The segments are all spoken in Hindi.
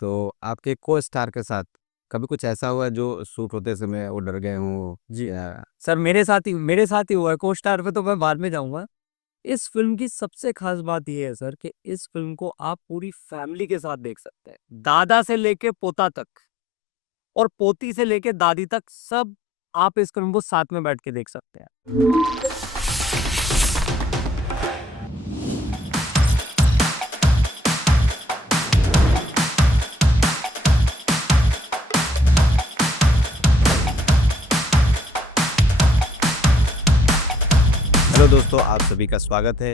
तो आपके को-स्टार के साथ कभी कुछ ऐसा हुआ है जो शूट होते समय वो डर गए हों जी। या सर मेरे साथ ही हुआ है, को-स्टार पे तो मैं बाद में जाऊँगा। इस फ़िल्म की सबसे ख़ास बात ये है सर कि इस फ़िल्म को आप पूरी फ़ैमिली के साथ देख सकते हैं। दादा से लेके पोता तक और पोती से लेके दादी तक सब आप इस फ़िल्म को साथ में बैठ के देख सकते हैं। हेलो दोस्तों, आप सभी का स्वागत है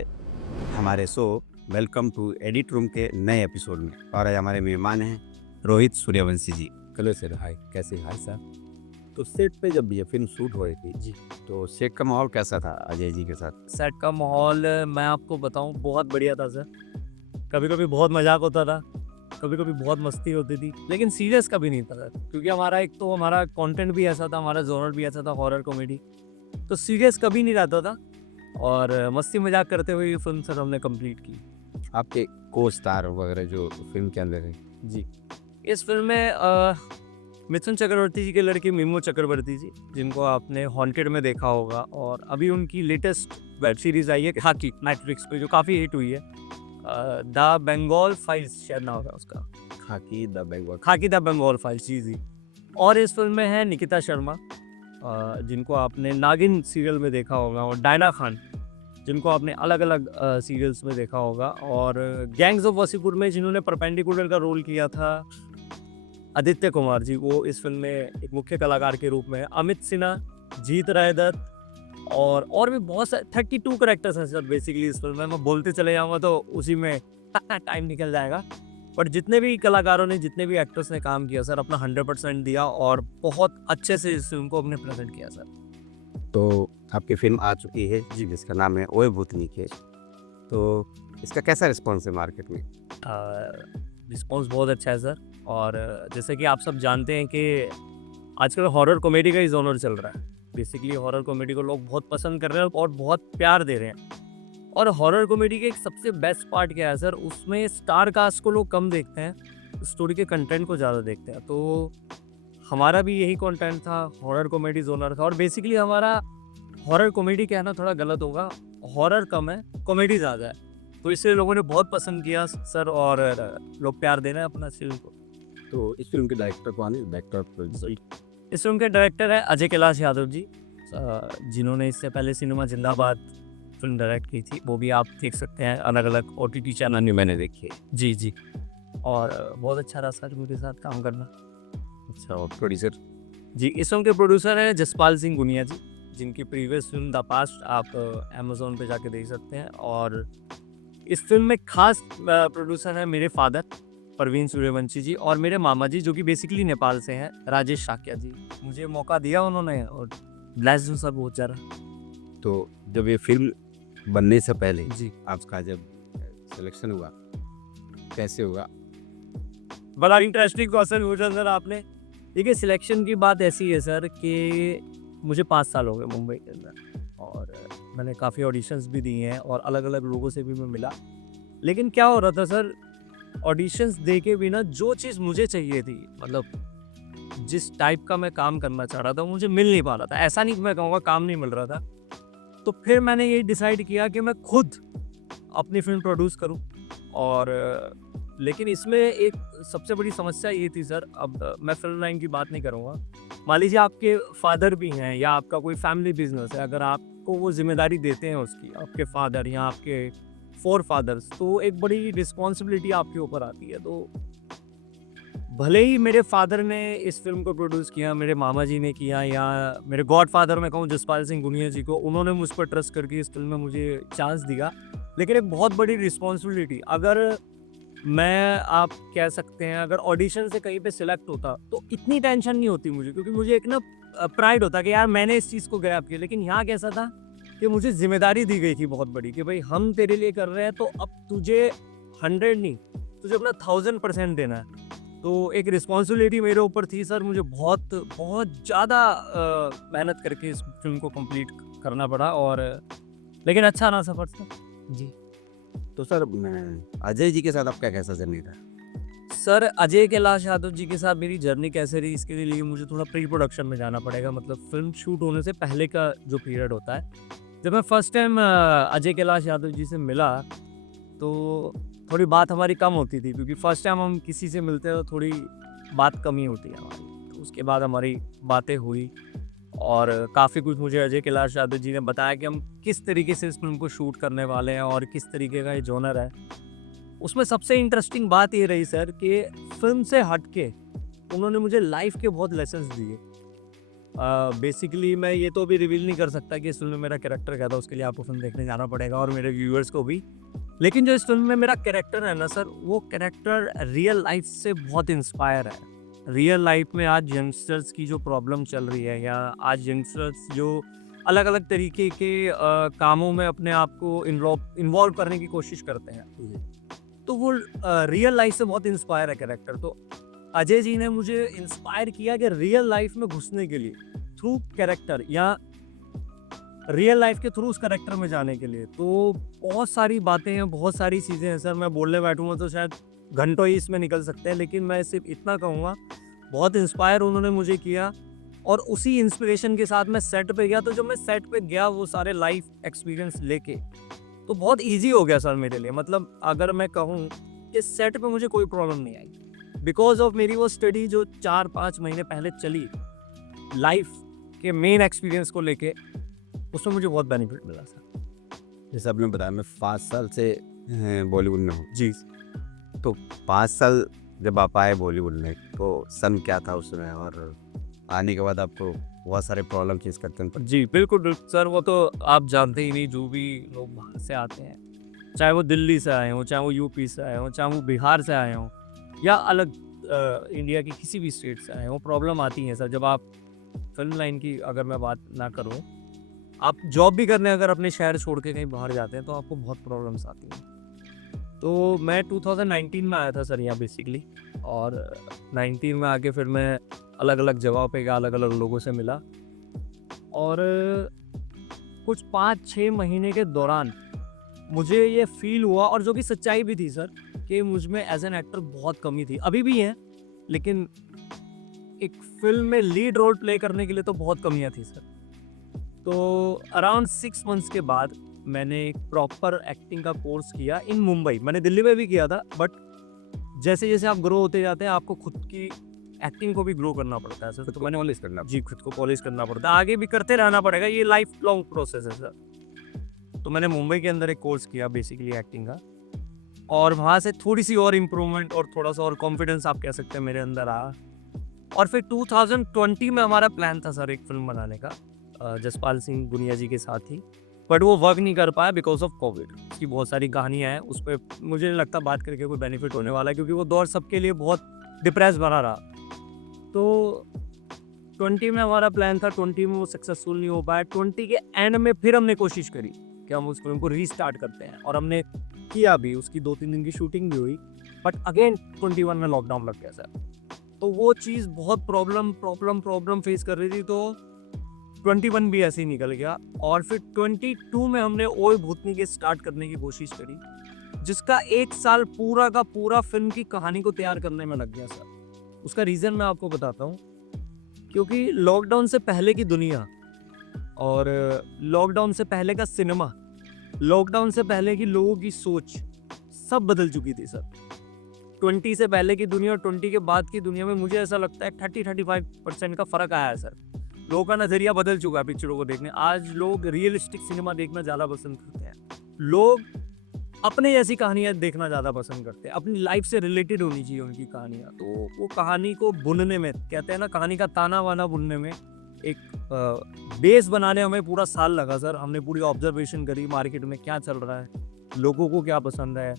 हमारे show welcome to edit room के नए एपिसोड में। और आज हमारे मेहमान हैं Rohit Suryavanshi ji. Hello sir, hi, कैसे हैं? Hi sir. तो सेट पे जब ये फिल्म शूट हो रही थी, जी। तो सेट का माहौल कैसा था अजय जी के साथ? सेट का माहौल मैं आपको बताऊँ बहुत बढ़िया था सर। कभी-कभी बहुत मज़ाक होता था, कभी-कभी बहुत मस्ती होती थी, लेकिन सीरियस कभी नहीं था सर। क्योंकि हमारा कंटेंट भी ऐसा था, हमारा जॉनर भी ऐसा था हॉरर कॉमेडी, तो सीरियस कभी नहीं रहता था और मस्ती मज़ाक करते हुए ये फ़िल्म सर हमने कंप्लीट की। आपके को-स्टार वगैरह जो फिल्म के अंदर है? जी। इस फ़िल्म में मिथुन चक्रवर्ती जी के लड़के मिमो चक्रवर्ती जी, जिनको आपने हॉन्टेड में देखा होगा और अभी उनकी लेटेस्ट वेब सीरीज़ आई है खाकी नेटफ्लिक्स पे जो काफ़ी हिट हुई है। द बंगाल फाइल्स शायद नाम है उसका। खाकी द बंगाल। खाकी द बंगाल फाइल्स जी, जी। और इस फ़िल्म में है निकिता शर्मा जिनको आपने नागिन सीरियल में देखा होगा और डायना खान जिनको आपने अलग-अलग सीरियल्स में देखा होगा और गैंग्स ऑफ वासेपुर में जिन्होंने परपेंडिकुलर का रोल किया था आदित्य कुमार जी, वो इस फ़िल्म में एक मुख्य कलाकार के रूप में हैं। अमित सिन्हा, जीत राय दत्त और भी बहुत सारे 32 कैरेक्टर्स हैं सर बेसिकली इस फ़िल्म में। मैं बोलते चले जाऊँगा तो उसी में टाइम निकल जाएगा। बट जितने भी कलाकारों ने, जितने भी एक्टर्स ने काम किया सर, अपना 100% दिया और बहुत अच्छे से इस फ़िल्म को हमने प्रेज़ेंट किया सर। तो आपकी फिल्म आ चुकी है जी, जिसका नाम है ओए भूतनी के। तो इसका कैसा रिस्पॉन्स है मार्केट में? रिस्पॉन्स बहुत अच्छा है सर और जैसे कि आप सब जानते हैं कि आजकल हॉरर कॉमेडी का ही जॉनर चल रहा है। बेसिकली हॉरर कॉमेडी को लोग बहुत पसंद कर रहे हैं और बहुत प्यार दे रहे हैं। और हॉरर कॉमेडी के एक सबसे बेस्ट पार्ट क्या है सर, उसमें स्टार कास्ट को लोग कम देखते हैं, स्टोरी के कंटेंट को ज़्यादा देखते हैं। तो हमारा भी यही कंटेंट था, हॉरर कॉमेडी जॉनर था और बेसिकली हमारा हॉरर कॉमेडी कहना थोड़ा गलत होगा, हॉरर कम है, कॉमेडी ज़्यादा है। तो इसलिए लोगों ने बहुत पसंद किया सर और लोग प्यार दे रहे हैं अपना इस फ़िल्म को। तो इस फिल्म के डायरेक्टर कौन है? Director producer? इस फ़िल्म के डायरेक्टर हैं अजय कैलाश यादव जी जिन्होंने इससे पहले सिनेमा ज़िंदाबाद फ़िल्म डायरेक्ट की थी। वो भी आप देख सकते हैं अलग-अलग ओटीटी चैनल में। मैंने देखी है। जी, जी। और बहुत अच्छा रहा सर उनके साथ काम करना। अच्छा, और प्रोड्यूसर? जी, इस फ़िल्म के प्रोड्यूसर हैं जसपाल सिंह गुनिया जी, जिनकी प्रीवियस फ़िल्म द पास्ट आप अमेज़न पे जाके देख सकते हैं और इस फ़िल्म में ख़ास प्रोड्यूसर हैं मेरे फ़ादर परवीन सूर्यवंशी जी और मेरे मामा जी जो कि बेसिकली नेपाल से हैं, राजेश शाक्या जी। मुझे मौका दिया उन्होंने और ब्लेस्ड हूँ सर बहुत ज़्यादा। तो जब ये फ़िल्म बनने से पहले जी। आपका जब सिलेक्शन हुआ, कैसे हुआ? बड़ा इंटरेस्टिंग क्वेश्चन पूछा सर आपने। देखिए सिलेक्शन की बात ऐसी है सर कि मुझे 5 साल हो गए मुंबई के अंदर और मैंने काफ़ी ऑडिशंस भी दिए हैं और अलग-अलग लोगों से भी मैं मिला। लेकिन क्या हो रहा था सर, ऑडिशंस दे के भी ना जो चीज़ मुझे चाहिए थी मतलब जिस टाइप का मैं काम करना चाह रहा था, वो मुझे मिल नहीं पा रहा था। ऐसा नहीं कि मैं कहूँगा काम नहीं मिल रहा था। तो फिर मैंने ये डिसाइड किया कि मैं खुद अपनी फ़िल्म प्रोड्यूस करूँ और लेकिन इसमें एक सबसे बड़ी समस्या ये थी सर, अब मैं फ़िल्म लाइन की बात नहीं करूँगा। मान लीजिए आपके फ़ादर भी हैं या आपका कोई फैमिली बिज़नेस है, अगर आपको वो ज़िम्मेदारी देते हैं उसकी, आपके फ़ादर या आपके फ़ोरफ़ादर्स, तो एक बड़ी रिस्पॉन्सिबिलिटी आपके ऊपर आती है। तो भले ही मेरे फ़ादर ने इस फ़िल्म को प्रोड्यूस किया, मेरे मामा जी ने किया या मेरे गॉडफ़ादर मैं कहूँ जसपाल सिंह गुनिया जी को, उन्होंने मुझ पर ट्रस्ट करके इस फ़िल्म में मुझे चांस दिया। लेकिन एक बहुत बड़ी रिस्पॉन्सिबिलिटी अगर मैं आप कह सकते हैं अगर ऑडिशन से कहीं पे सिलेक्ट होता, तो इतनी टेंशन नहीं होती मुझे क्योंकि मुझे एक ना प्राइड होता कि यार मैंने इस चीज़ को ग्रैब किया। लेकिन यहाँ कैसा था कि मुझे ज़िम्मेदारी दी गई थी बहुत बड़ी कि भई हम तेरे लिए कर रहे हैं तो अब तुझे 100 नहीं, तुझे अपना 1000% देना है। तो एक रिस्पॉन्सिबिलिटी मेरे ऊपर थी सर, मुझे बहुत बहुत ज़्यादा मेहनत करके इस फ़िल्म को कंप्लीट करना पड़ा और लेकिन अच्छा रहा सफ़र सर। जी। तो सर, मैं अजय जी के साथ आपका कैसा जर्नी था? सर अजय कैलाश यादव जी के साथ मेरी जर्नी कैसे रही इसके लिए मुझे थोड़ा प्री प्रोडक्शन में जाना पड़ेगा, मतलब फिल्म शूट होने से पहले का जो पीरियड होता है। जब मैं फर्स्ट टाइम अजय कैलाश यादव जी से मिला तो थोड़ी बात हमारी कम होती थी, क्योंकि फर्स्ट टाइम हम किसी से मिलते हैं तो थोड़ी बात कम ही होती है हमारी। तो उसके बाद हमारी बातें हुई और काफ़ी कुछ मुझे अजय कैलाश यादव जी ने बताया कि हम किस तरीके से इस फिल्म को शूट करने वाले हैं और किस तरीके का ये जॉनर है। उसमें सबसे इंटरेस्टिंग बात ये रही सर कि फिल्म से हट के उन्होंने मुझे लाइफ के बहुत लेसन्स दिए। बेसिकली मैं ये तो अभी रिवील नहीं कर सकता कि इस फिल्म में मेरा कैरेक्टर क्या था, उसके लिए आपको फिल्म देखने जाना पड़ेगा और मेरे व्यूअर्स को भी। लेकिन जो इस फिल्म में मेरा कैरेक्टर है ना सर, वो कैरेक्टर रियल लाइफ से बहुत इंस्पायर है। रियल लाइफ में आज यंगस्टर्स की जो प्रॉब्लम चल रही है, या आज यंगस्टर्स जो अलग अलग तरीके के कामों में अपने आप को इन्वॉल्व करने की कोशिश करते हैं, तो वो रियल लाइफ से बहुत इंस्पायर है कैरेक्टर। तो अजय जी ने मुझे इंस्पायर किया कि रियल लाइफ में घुसने के लिए थ्रू कैरेक्टर, या रियल लाइफ के थ्रू उस कैरेक्टर में जाने के लिए। तो बहुत सारी बातें हैं, बहुत सारी चीज़ें हैं सर, मैं बोलने बैठूंगा तो शायद घंटों ही इसमें निकल सकते हैं, लेकिन मैं सिर्फ इतना कहूँगा, बहुत इंस्पायर उन्होंने मुझे किया। और उसी इंस्पिरेशन के साथ मैं सेट पे गया। तो जब मैं सेट पे गया वो सारे लाइफ एक्सपीरियंस लेके, तो बहुत इजी हो गया सर मेरे लिए। मतलब अगर मैं कहूँ कि सेट पे मुझे कोई प्रॉब्लम नहीं आई, बिकॉज ऑफ मेरी वो स्टडी जो 4-5 महीने पहले चली लाइफ के मेन एक्सपीरियंस को लेके, उसमें मुझे बहुत बेनिफिट मिला सर। जैसे आपने बताया मैं 5 साल से बॉलीवुड में हूँ। जी तो 5 साल जब आप आए बॉलीवुड में तो सन क्या था उसमें, और आने के बाद आपको बहुत सारे प्रॉब्लम फेस करते हैं। जी बिल्कुल सर, वो तो आप जानते ही नहीं, जो भी लोग बाहर से आते हैं, चाहे वो दिल्ली से आए हों, चाहे वो यूपी से आए हों, चाहे वो बिहार से आए हों, या अलग इंडिया की किसी भी स्टेट से आए हों, प्रॉब्लम आती है सर। जब आप फिल्म लाइन की अगर मैं बात ना करूं, आप जॉब भी करने अगर अपने शहर छोड़ के कहीं बाहर जाते हैं तो आपको बहुत प्रॉब्लम्स आती हैं। तो मैं 2019 में आया था सर यहाँ बेसिकली, और 19 में आके फिर मैं अलग अलग जगहों पे गया, अलग अलग लोगों से मिला, और कुछ 5-6 महीने के दौरान मुझे ये फील हुआ, और जो कि सच्चाई भी थी सर, कि मुझ में एज एन एक्टर बहुत कमी थी, अभी भी है, लेकिन एक फिल्म में लीड रोल प्ले करने के लिए तो बहुत कमियां थी सर। तो अराउंड 6 मंथ्स के बाद मैंने एक प्रॉपर एक्टिंग का कोर्स किया इन मुंबई। मैंने दिल्ली में भी किया था, बट जैसे जैसे आप ग्रो होते जाते हैं आपको खुद की एक्टिंग को भी ग्रो करना पड़ता है सर। तो मैंने पॉलिश करना। जी खुद को पॉलिश करना पड़ता है, आगे भी करते रहना पड़ेगा, ये लाइफ लॉन्ग प्रोसेस है सर। तो मैंने मुंबई के अंदर एक कोर्स किया बेसिकली एक्टिंग का, और वहाँ से थोड़ी सी और इम्प्रूवमेंट और थोड़ा सा और कॉन्फिडेंस आप कह सकते हैं मेरे अंदर आया। और फिर 2020 में हमारा प्लान था सर एक फिल्म बनाने का, जसपाल सिंह गुनिया जी के साथ ही, बट वो वर्क नहीं कर पाया बिकॉज ऑफ कोविड। उसकी बहुत सारी कहानियाँ हैं, उस पर मुझे नहीं लगता बात करके कोई बेनिफिट होने वाला है, क्योंकि वो दौर सबके लिए बहुत डिप्रेस बना रहा। तो 20 में हमारा प्लान था, 20 में वो सक्सेसफुल नहीं हो पाया। 20 के एंड में फिर हमने कोशिश करी कि हम उस फिल्म को रीस्टार्ट करते हैं, और हमने किया भी, उसकी 2-3 दिन की शूटिंग भी हुई, बट अगेन 21 में लॉकडाउन लग गया सर। तो वो चीज़ बहुत प्रॉब्लम फेस कर रही थी, तो 21 भी ऐसे ही निकल गया। और फिर 22 में हमने ओए भूतनी के स्टार्ट करने की कोशिश करी, जिसका 1 साल पूरा का पूरा फिल्म की कहानी को तैयार करने में लग गया सर। उसका रीज़न मैं आपको बताता हूँ, क्योंकि लॉकडाउन से पहले की दुनिया और लॉकडाउन से पहले का सिनेमा, लॉकडाउन से पहले की लोगों की सोच सब बदल चुकी थी सर। 20 से पहले की दुनिया और 20 के बाद की दुनिया में मुझे ऐसा लगता है 30-35% का फ़र्क आया है सर। लोगों का नज़रिया बदल चुका है पिक्चरों को देखने। आज लोग रियलिस्टिक सिनेमा देखना ज़्यादा पसंद करते हैं। लोग अपने जैसी कहानियाँ देखना ज़्यादा पसंद करते हैं, अपनी लाइफ से रिलेटेड होनी चाहिए उनकी कहानियाँ। तो वो कहानी को बुनने में, कहते हैं ना, कहानी का ताना वाना बुनने में एक बेस बनाने हमें पूरा साल लगा सर। हमने पूरी ऑब्जर्वेशन करी, मार्केट में क्या चल रहा है, लोगों को क्या पसंद है,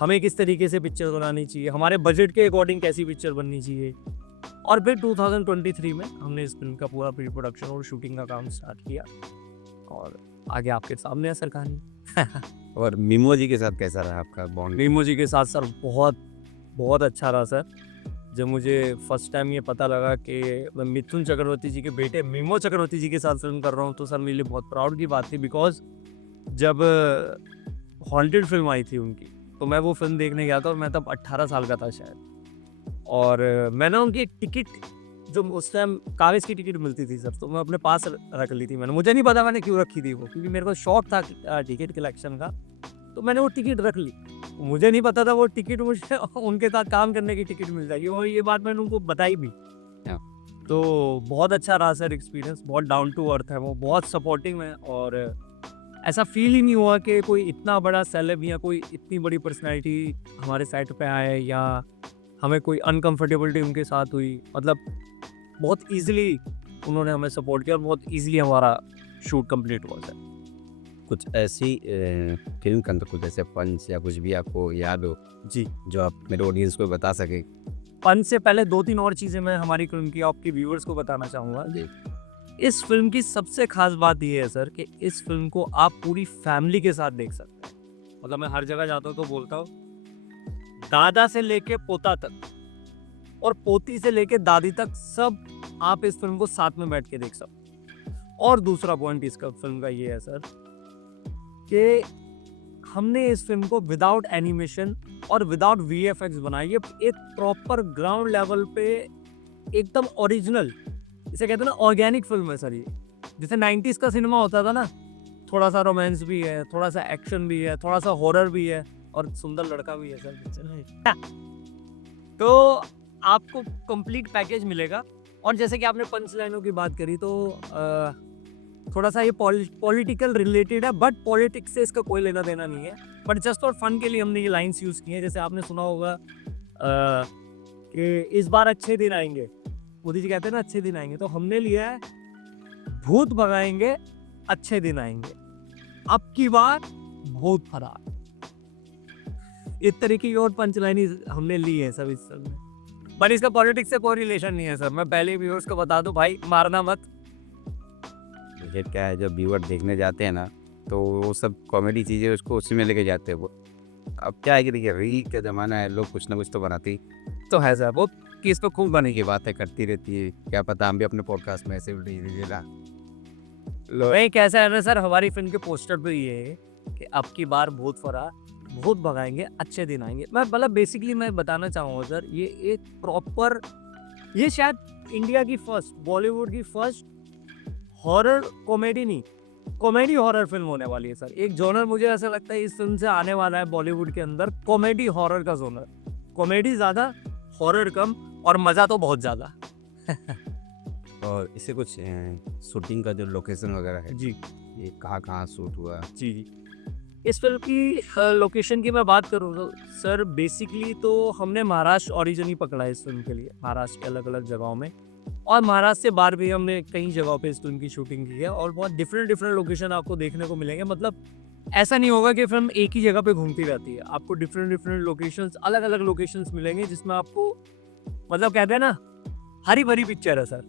हमें किस तरीके से पिक्चर बनानी चाहिए, हमारे बजट के अकॉर्डिंग कैसी पिक्चर बननी चाहिए। और फिर 2023 में हमने इस फिल्म का पूरा प्री प्रोडक्शन और शूटिंग का काम स्टार्ट किया, और आगे आपके सामने है सर कहानी। और मीमो जी के साथ कैसा रहा आपका बॉन्ड? मीमो जी के साथ सर बहुत अच्छा रहा सर। जब मुझे फर्स्ट टाइम ये पता लगा कि मैं मिथुन चक्रवर्ती जी के बेटे मीमो चक्रवर्ती जी के साथ फिल्म कर रहा हूँ, तो सर मेरे लिए बहुत प्राउड की बात थी। बिकॉज जब हॉन्टेड फिल्म आई थी उनकी, तो मैं वो फिल्म देखने गया था, और मैं तब 18 साल का था शायद। और मैं ना उनकी एक टिकट, जो उस टाइम कागज़ की टिकट मिलती थी सर, तो मैं अपने पास रख ली थी मैंने। मुझे नहीं पता मैंने क्यों रखी थी वो, क्योंकि मेरे को शौक था टिकट कलेक्शन का, तो मैंने वो टिकट रख ली। मुझे नहीं पता था वो टिकट मुझे उनके साथ काम करने की टिकट मिल जाएगी, और ये बात मैंने उनको बताई भी। हाँ। तो बहुत अच्छा रहा सर एक्सपीरियंस, बहुत डाउन टू अर्थ है वो, बहुत सपोर्टिव है, और ऐसा फील ही नहीं हुआ कि कोई इतना बड़ा सेलेब या कोई इतनी बड़ी पर्सनैलिटी हमारे साइड पे आए, या हमें कोई अनकंफर्टेबिलिटी उनके साथ हुई। मतलब बहुत ईज़िली उन्होंने हमें सपोर्ट किया, और बहुत ईज़िली हमारा शूट कंप्लीट हुआ सर। कुछ ऐसी फ़िल्म के अंदर कुछ ऐसे पंच या कुछ भी आपको याद हो, जी। जो आप मेरे ऑडियंस को बता सकें? पंच से पहले 2-3 और चीज़ें मैं हमारी फ़िल्म की आपके व्यूअर्स को बताना चाहूँगा। जी। इस फ़िल्म की सबसे ख़ास बात ये है सर कि इस फ़िल्म को आप पूरी फ़ैमिली के साथ देख सकते हैं। मतलब मैं हर जगह जाता हूँ तो बोलता हूँ, दादा से लेके पोता तक और पोती से लेके दादी तक सब आप इस फ़िल्म को साथ में बैठ के देख सकते हैं। और दूसरा पॉइंट इसका फ़िल्म का ये है सर कि हमने इस फ़िल्म को विदाउट एनिमेशन और विदाउट वीएफएक्स बनाई है। एक प्रॉपर ग्राउंड लेवल पे एकदम ओरिजिनल, इसे कहते हैं ना ऑर्गेनिक फ़िल्म है सर ये। जैसे 90s का सिनेमा होता था ना, थोड़ा सा रोमांस भी है, थोड़ा सा एक्शन भी है, थोड़ा सा हॉरर भी है, और सुंदर लड़का भी है सर पिक्चर में। तो आपको कंप्लीट पैकेज मिलेगा। और जैसे कि आपने पंच लाइनों की बात करी, तो थोड़ा सा ये पॉलिटिकल रिलेटेड है, बट पॉलिटिक्स से इसका कोई लेना देना नहीं है, बट जस्ट फॉर फन के लिए हमने ये लाइन्स यूज़ की हैं। जैसे आपने सुना होगा कि इस बार अच्छे दिन आएंगे, मोदी जी कहते हैं ना अच्छे दिन आएंगे, तो हमने लिया है भूत भगाएंगे अच्छे दिन आएंगे, अब की बार भूत फरार। इस तरीके की और पंच लाइन हमने ली है सब इस सब में, पर इसका पॉलिटिक्स से कोई रिलेशन नहीं है सर। मैं पहले व्यूअर्स को बता दूं, भाई मारना मत। देखिए क्या है, जब व्यूअर देखने जाते हैं ना, तो वो सब कॉमेडी चीज़ें उसको उसी में लेके जाते हैं वो। अब क्या है कि देखिए रील का ज़माना है, लोग कुछ ना कुछ तो बनाते ही तो है सर वो, कि इसको खूब बने की बातें करती रहती है। क्या पता हम भी अपने पॉडकास्ट में ऐसे उल्टी दीजिए ना। नहीं कैसा है ना सर, हमारी फिल्म के पोस्टर पे ये है कि अब की बार भूत फरार, भूत भगाएंगे अच्छे दिन आएंगे। मैं मतलब बेसिकली मैं बताना चाहूँगा सर, ये एक प्रॉपर, ये शायद इंडिया की फर्स्ट, बॉलीवुड की फर्स्ट हॉरर कॉमेडी नहीं, कॉमेडी हॉरर फिल्म होने वाली है सर। एक जॉनर मुझे ऐसा लगता है इस फिल्म से आने वाला है बॉलीवुड के अंदर, कॉमेडी हॉरर का जॉनर। कॉमेडी ज़्यादा, हॉरर कम, और मज़ा तो बहुत ज़्यादा। और इससे कुछ शूटिंग का जो लोकेशन वगैरह है, जी ये कहाँ शूट हुआ? जी। इस फिल्म की लोकेशन की मैं बात करूँ तो सर बेसिकली तो हमने महाराष्ट्र ओरिजिन ही पकड़ा है इस फिल्म के लिए, महाराष्ट्र के अलग अलग जगहों में, और महाराष्ट्र से बाहर भी हमने कई जगहों पे इस फिल्म की शूटिंग की है, और बहुत डिफरेंट डिफरेंट लोकेशन आपको देखने को मिलेंगे। मतलब ऐसा नहीं होगा कि फिल्म एक ही जगह पे घूमती रहती है, आपको डिफरेंट डिफरेंट लोकेशंस, अलग अलग लोकेशंस मिलेंगे, जिसमें आपको मतलब कहते हैं ना हरी भरी पिक्चर है सर।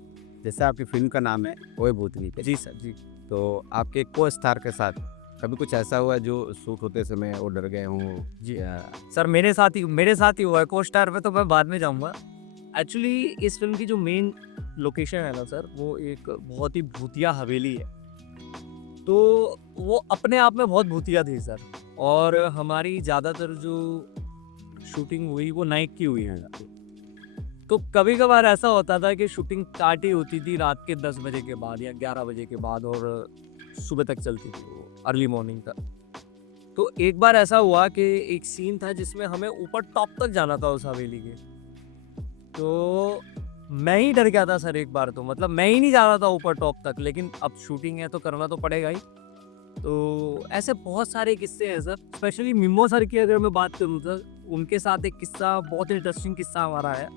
जैसे आपकी फिल्म का नाम है ओए भूतनी, जी सर जी। तो आपके को स्टार के साथ कभी कुछ ऐसा हुआ जो शूट होते समय वो डर गए हों जी। या सर मेरे साथ ही हुआ है। को स्टार पे तो मैं बाद में जाऊंगा। एक्चुअली इस फिल्म की जो मेन लोकेशन है ना सर, वो एक बहुत ही भूतिया हवेली है। तो वो अपने आप में बहुत भूतिया थी सर, और हमारी ज़्यादातर जो शूटिंग हुई वो नाइट की हुई है। तो कभी कभार ऐसा होता था कि शूटिंग स्टार्ट ही होती थी रात के 10 बजे के बाद या 11 बजे के बाद, और सुबह तक चलती थी वो, अर्ली मॉर्निंग तक। तो एक बार ऐसा हुआ कि एक सीन था जिसमें हमें ऊपर टॉप तक जाना था उस हवेली के, तो मैं ही डर गया था सर एक बार। तो मतलब मैं ही नहीं जा रहा था ऊपर टॉप तक, लेकिन अब शूटिंग है तो करना तो पड़ेगा ही। तो ऐसे बहुत सारे किस्से हैं सर। स्पेशली मिम्मो सर की अगर मैं बात करूँ तो उनके साथ एक किस्सा, बहुत इंटरेस्टिंग किस्सा हमारा है,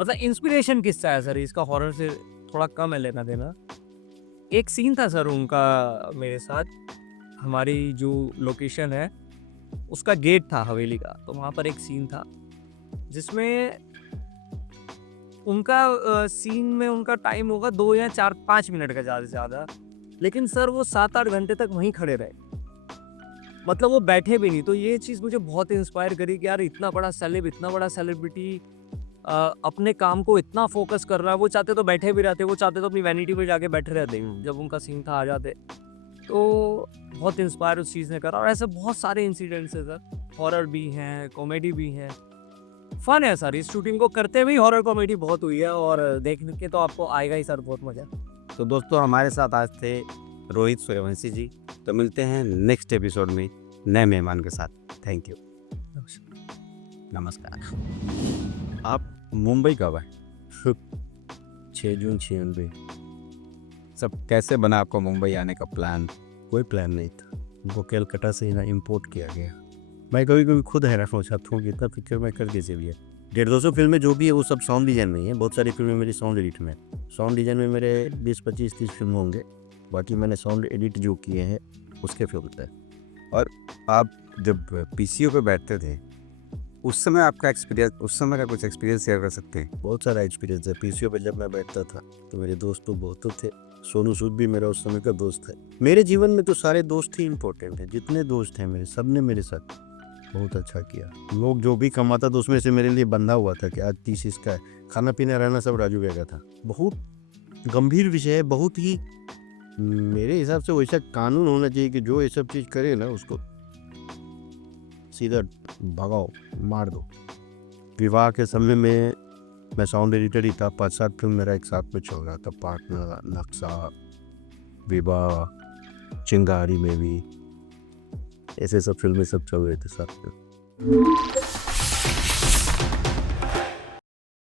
मतलब इंस्पिरेशन किस्सा है सर इसका, हॉरर से थोड़ा कम है लेना देना। एक सीन था सर उनका मेरे साथ, हमारी जो लोकेशन है उसका गेट था हवेली का, तो वहाँ पर एक सीन था जिसमें उनका सीन में उनका टाइम होगा 2 या 4-5 मिनट का ज़्यादा से ज़्यादा, लेकिन सर वो 7-8 घंटे तक वहीं खड़े रहे, मतलब वो बैठे भी नहीं। तो ये चीज़ मुझे बहुत इंस्पायर करी कि यार इतना बड़ा सेलेब, इतना बड़ा सेलिब्रिटी अपने काम को इतना फोकस कर रहा है। वो चाहते तो बैठे भी रहते, वो चाहते तो अपनी वैनिटी पे जाके बैठे रहते, जब उनका सीन था आ जाते। तो बहुत इंस्पायर उस चीज़ ने करा, और ऐसे बहुत सारे इंसिडेंट्स हैं सर, हॉरर भी हैं, कॉमेडी भी हैं। फन है सर, इस शूटिंग को करते हुए हॉरर कॉमेडी बहुत हुई है और देखने के तो आपको आएगा ही सर बहुत मजा। तो दोस्तों हमारे साथ आज थे रोहित सूर्यवंशी जी। तो मिलते हैं नेक्स्ट एपिसोड में नए मेहमान के साथ। थैंक यू, नमस्कार। आप मुंबई कब आए? 6 जून 96। सब कैसे बना आपको मुंबई आने का प्लान? कोई प्लान नहीं था, वो कलकत्ता से ना इम्पोर्ट किया गया। मैं कभी कभी खुद हैरान हो जाता हूँ कि इतना पिक्चर मैं कर कैसे भी है। 150 फिल्में जो भी है वो सब साउंड डिजाइन में ही है। बहुत सारी फिल्में मेरी साउंड एडिट में। साउंड डिजाइन में मेरे 20, 25, 30 फिल्म होंगे। बाकी मैंने साउंड एडिट जो किए हैं उसके फिल्म थे। आप जब पीसीओ पे बैठते थे उस समय आपका एक्सपीरियंस, उस समय का कुछ एक्सपीरियंस शेयर कर सकते हैं? बहुत सारा एक्सपीरियंस है। पीसीओ पे जब मैं बैठता था तो मेरे दोस्त तो बहुत थे। सोनू सूद भी मेरा उस समय का दोस्त है। मेरे जीवन में तो सारे दोस्त ही इम्पोर्टेंट हैं। जितने दोस्त हैं मेरे, सब ने मेरे साथ बहुत अच्छा किया। लोग जो भी कमाता था उसमें से मेरे लिए बंधा हुआ था कि आज 30 इसका है। खाना पीना रहना सब राजू का था। बहुत गंभीर विषय है। बहुत ही मेरे हिसाब से वैसा कानून होना चाहिए कि जो ये सब चीज़ करे ना उसको सीधा भगाओ, मार दो। विवाह के समय में मैं साउंड एडिटर ही था। 5-7 फिल्म मेरा एक साथ में चल रहा था। पार्टनर, नक्शा, विवाह, चिंगारी में भी, ऐसे सब फिल्में सब चल रहे थे साथ में।